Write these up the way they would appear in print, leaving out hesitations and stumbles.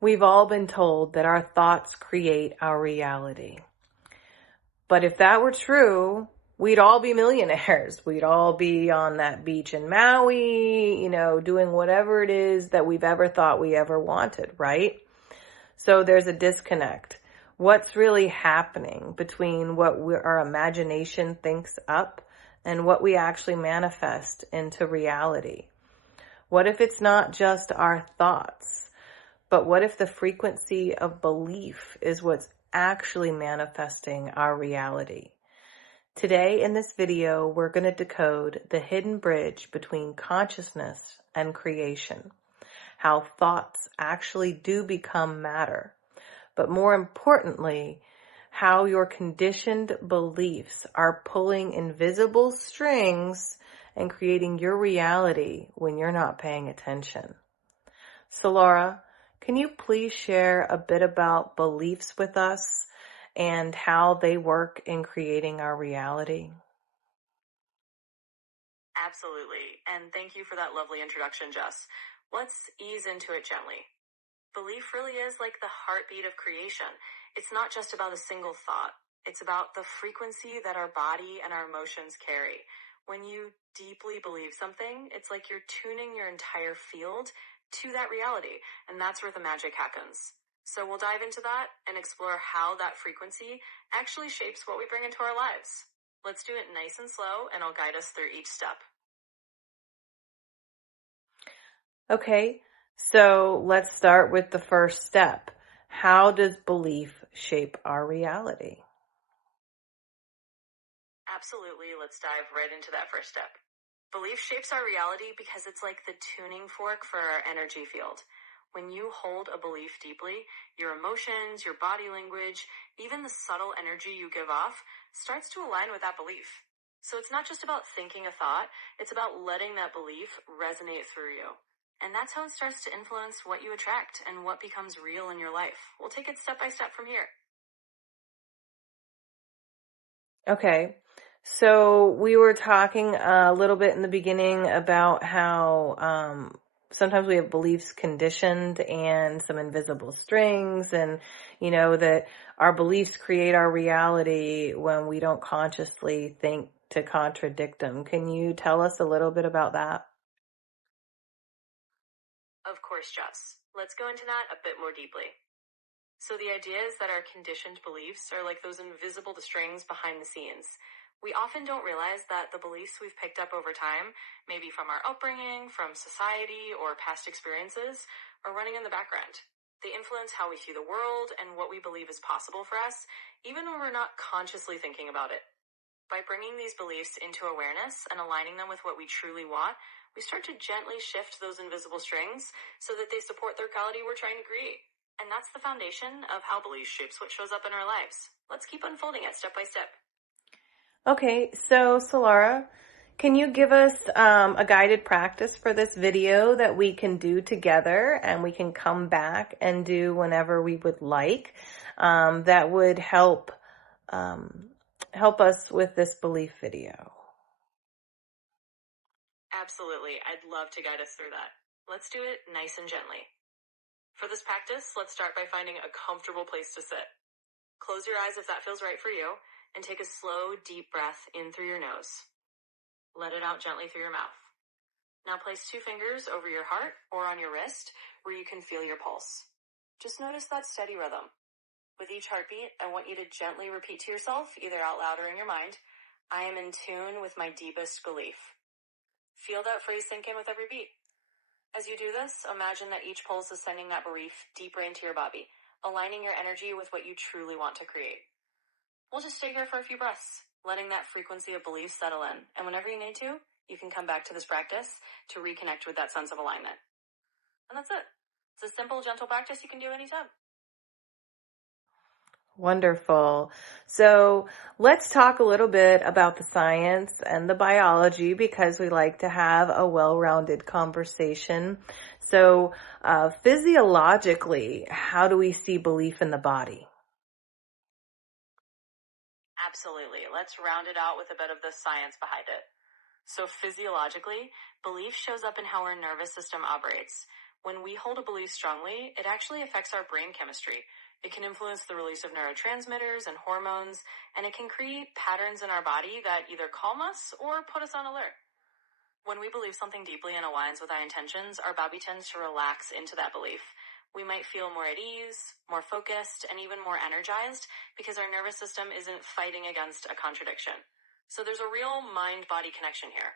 We've all been told that our thoughts create our reality. But if that were true, we'd all be millionaires. We'd all be on that beach in Maui, doing whatever it is that we've ever thought we ever wanted, right? So there's a disconnect. What's really happening between what our imagination thinks up and what we actually manifest into reality? What if it's not just our thoughts? But what if the frequency of belief is what's actually manifesting our reality? Today in this video, we're going to decode the hidden bridge between consciousness and creation, how thoughts actually do become matter, but more importantly, how your conditioned beliefs are pulling invisible strings and creating your reality when you're not paying attention. Solara, can you please share a bit about beliefs with us and how they work in creating our reality? Absolutely. And thank you for that lovely introduction, Jess. Let's ease into it gently. Belief really is like the heartbeat of creation. It's not just about a single thought. It's about the frequency that our body and our emotions carry. When you deeply believe something, it's like you're tuning your entire field to that reality, and that's where the magic happens. So we'll dive into that and explore how that frequency actually shapes what we bring into our lives. Let's do it nice and slow, and I'll guide us through each step. Okay, so let's start with the first step. How does belief shape our reality? Absolutely. Let's dive right into that first step. Belief shapes our reality because it's like the tuning fork for our energy field. When you hold a belief deeply, your emotions, your body language, even the subtle energy you give off starts to align with that belief. So it's not just about thinking a thought, it's about letting that belief resonate through you. And that's how it starts to influence what you attract and what becomes real in your life. We'll take it step by step from here. Okay, so we were talking a little bit in the beginning about how sometimes we have beliefs conditioned and some invisible strings, and that our beliefs create our reality when we don't consciously think to contradict them. Can you tell us a little bit about that? Of course, Jess. Let's go into that a bit more deeply. So the idea is that our conditioned beliefs are like those invisible strings behind the scenes. We often don't realize that the beliefs we've picked up over time, maybe from our upbringing, from society, or past experiences, are running in the background. They influence how we see the world and what we believe is possible for us, even when we're not consciously thinking about it. By bringing these beliefs into awareness and aligning them with what we truly want, we start to gently shift those invisible strings so that they support the reality we're trying to create. And that's the foundation of how belief shapes what shows up in our lives. Let's keep unfolding it step by step. Okay, so Solara, can you give us a guided practice for this video that we can do together and we can come back and do whenever we would like, that would help us with this belief video? Absolutely. I'd love to guide us through that. Let's do it nice and gently. For this practice, let's start by finding a comfortable place to sit. Close your eyes if that feels right for you, and take a slow, deep breath in through your nose. Let it out gently through your mouth. Now place 2 fingers over your heart or on your wrist where you can feel your pulse. Just notice that steady rhythm. With each heartbeat, I want you to gently repeat to yourself, either out loud or in your mind, I am in tune with my deepest belief. Feel that phrase sink in with every beat. As you do this, imagine that each pulse is sending that belief deeper into your body, aligning your energy with what you truly want to create. We'll just stay here for a few breaths, letting that frequency of belief settle in. And whenever you need to, you can come back to this practice to reconnect with that sense of alignment. And that's it. It's a simple, gentle practice you can do anytime. Wonderful. So let's talk a little bit about the science and the biology because we like to have a well-rounded conversation. So physiologically, how do we see belief in the body? Absolutely. Let's round it out with a bit of the science behind it. So physiologically, belief shows up in how our nervous system operates. When we hold a belief strongly, it actually affects our brain chemistry. It can influence the release of neurotransmitters and hormones, and it can create patterns in our body that either calm us or put us on alert. When we believe something deeply and aligns with our intentions, our body tends to relax into that belief. We might feel more at ease, more focused, and even more energized because our nervous system isn't fighting against a contradiction. So there's a real mind-body connection here.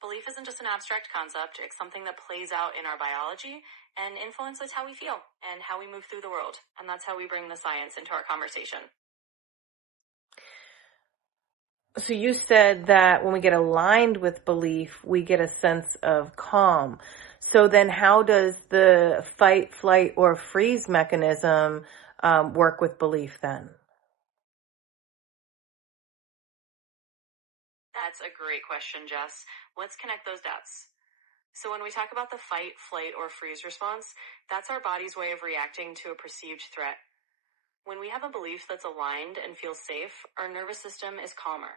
Belief isn't just an abstract concept, it's something that plays out in our biology and influences how we feel and how we move through the world. And that's how we bring the science into our conversation. So you said that when we get aligned with belief, we get a sense of calm. So then how does the fight, flight, or freeze mechanism work with belief then? That's a great question, Jess. Let's connect those dots. So when we talk about the fight, flight, or freeze response, that's our body's way of reacting to a perceived threat. When we have a belief that's aligned and feels safe, our nervous system is calmer.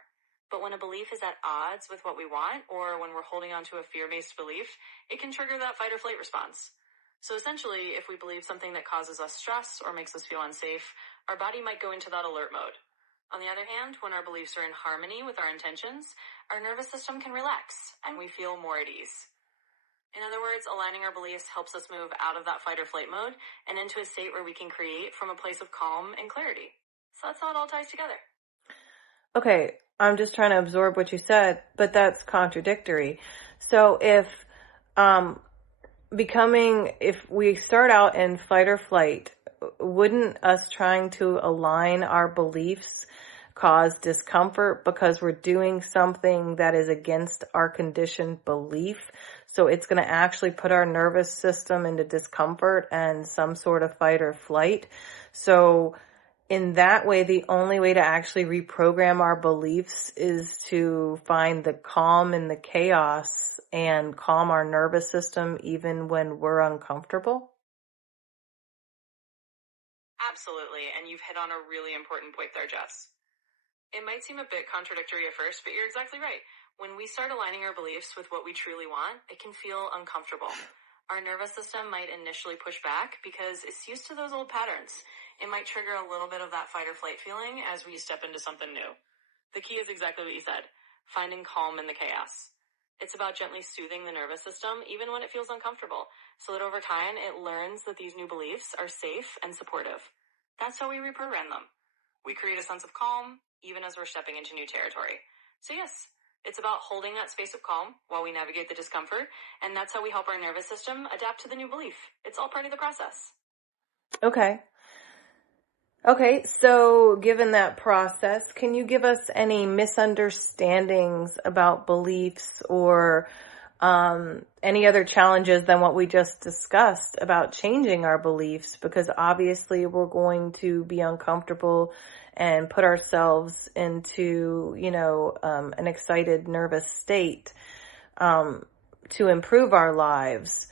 But when a belief is at odds with what we want, or when we're holding on to a fear-based belief, it can trigger that fight or flight response. So essentially, if we believe something that causes us stress or makes us feel unsafe, our body might go into that alert mode. On the other hand, when our beliefs are in harmony with our intentions, our nervous system can relax and we feel more at ease. In other words, aligning our beliefs helps us move out of that fight or flight mode and into a state where we can create from a place of calm and clarity. So that's how it all ties together. Okay, I'm just trying to absorb what you said, but that's contradictory. So if if we start out in fight or flight, wouldn't us trying to align our beliefs cause discomfort because we're doing something that is against our conditioned belief? So it's going to actually put our nervous system into discomfort and some sort of fight or flight. So in that way, the only way to actually reprogram our beliefs is to find the calm in the chaos and calm our nervous system even when we're uncomfortable. Absolutely, and you've hit on a really important point there, Jess. It might seem a bit contradictory at first, but you're exactly right. When we start aligning our beliefs with what we truly want, it can feel uncomfortable. Our nervous system might initially push back because it's used to those old patterns. It might trigger a little bit of that fight or flight feeling as we step into something new. The key is exactly what you said, finding calm in the chaos. It's about gently soothing the nervous system even when it feels uncomfortable, so that over time it learns that these new beliefs are safe and supportive. That's how we reprogram them. We create a sense of calm even as we're stepping into new territory. So yes, it's about holding that space of calm while we navigate the discomfort, and that's how we help our nervous system adapt to the new belief. It's all part of the process. Okay. Okay, so given that process, can you give us any misunderstandings about beliefs or any other challenges than what we just discussed about changing our beliefs? Because obviously we're going to be uncomfortable and put ourselves into, an excited, nervous state to improve our lives.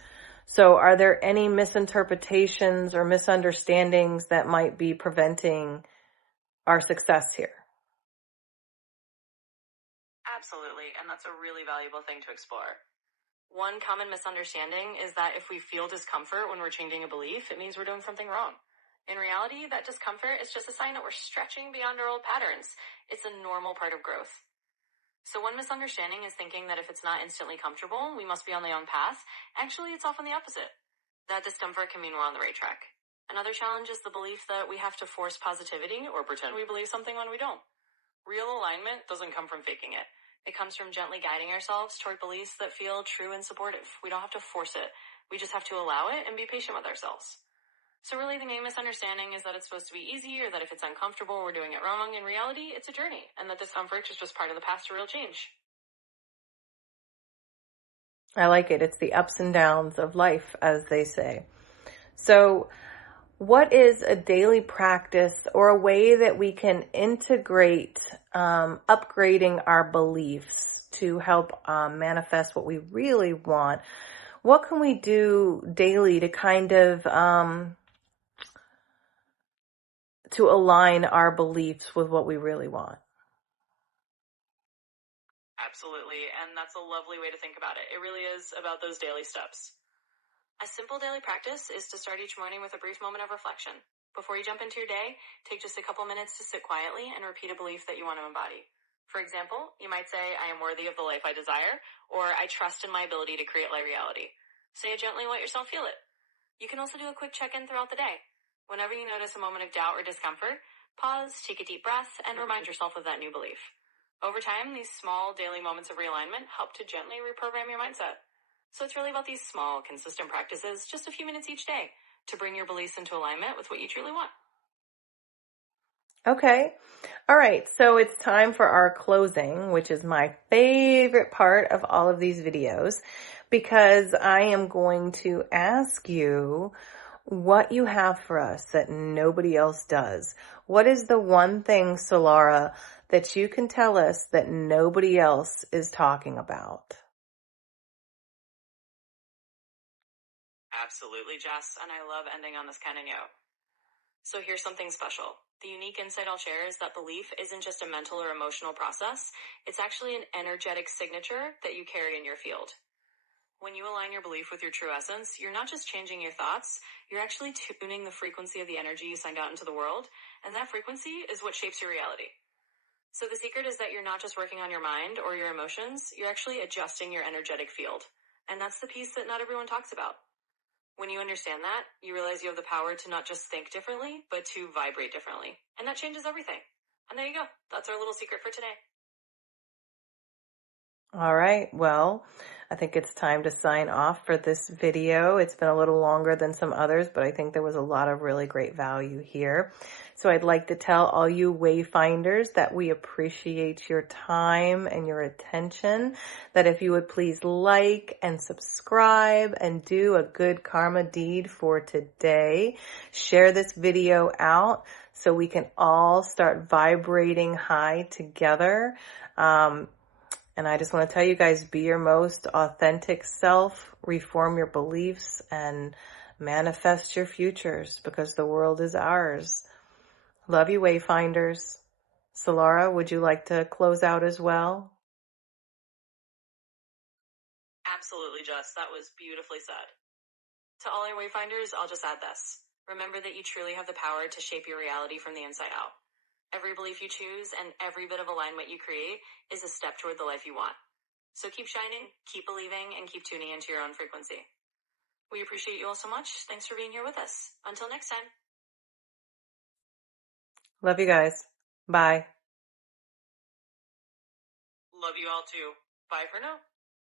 So are there any misinterpretations or misunderstandings that might be preventing our success here? Absolutely, and that's a really valuable thing to explore. One common misunderstanding is that if we feel discomfort when we're changing a belief, it means we're doing something wrong. In reality, that discomfort is just a sign that we're stretching beyond our old patterns. It's a normal part of growth. So one misunderstanding is thinking that if it's not instantly comfortable, we must be on the wrong path. Actually, it's often the opposite. That discomfort can mean we're on the right track. Another challenge is the belief that we have to force positivity or pretend we believe something when we don't. Real alignment doesn't come from faking it. It comes from gently guiding ourselves toward beliefs that feel true and supportive. We don't have to force it. We just have to allow it and be patient with ourselves. So really the main misunderstanding is that it's supposed to be easy or that if it's uncomfortable, we're doing it wrong. In reality, it's a journey, and that discomfort is just part of the path to real change. I like it. It's the ups and downs of life, as they say. So what is a daily practice or a way that we can integrate upgrading our beliefs to help manifest what we really want? What can we do daily to kind of to align our beliefs with what we really want? Absolutely, and that's a lovely way to think about it. It really is about those daily steps. A simple daily practice is to start each morning with a brief moment of reflection. Before you jump into your day, take just a couple minutes to sit quietly and repeat a belief that you want to embody. For example, you might say, I am worthy of the life I desire, or I trust in my ability to create my reality. Say it gently and let yourself feel it. You can also do a quick check-in throughout the day. Whenever you notice a moment of doubt or discomfort, pause, take a deep breath, and remind yourself of that new belief. Over time, these small daily moments of realignment help to gently reprogram your mindset. So it's really about these small, consistent practices, just a few minutes each day, to bring your beliefs into alignment with what you truly want. Okay. All right. So it's time for our closing, which is my favorite part of all of these videos, because I am going to ask you what you have for us that nobody else does. What is the one thing, Solara, that you can tell us that nobody else is talking about? Absolutely, Jess, and I love ending on this kind of note. So here's something special. The unique insight I'll share is that belief isn't just a mental or emotional process. It's actually an energetic signature that you carry in your field. When you align your belief with your true essence, you're not just changing your thoughts, you're actually tuning the frequency of the energy you send out into the world, and that frequency is what shapes your reality. So the secret is that you're not just working on your mind or your emotions, you're actually adjusting your energetic field. And that's the piece that not everyone talks about. When you understand that, you realize you have the power to not just think differently, but to vibrate differently. And that changes everything. And there you go. That's our little secret for today. All right. Well, I think it's time to sign off for this video. It's been a little longer than some others, but I think there was a lot of really great value here. So I'd like to tell all you wayfinders that we appreciate your time and your attention, that if you would please like and subscribe and do a good karma deed for today, share this video out so we can all start vibrating high together. And I just want to tell you guys, be your most authentic self, reform your beliefs, and manifest your futures, because the world is ours. Love you, Wayfinders. Solara, would you like to close out as well? Absolutely, Jess. That was beautifully said. To all our wayfinders, I'll just add this. Remember that you truly have the power to shape your reality from the inside out. Every belief you choose and every bit of alignment you create is a step toward the life you want. So keep shining, keep believing, and keep tuning into your own frequency. We appreciate you all so much. Thanks for being here with us. Until next time. Love you guys. Bye. Love you all too. Bye for now.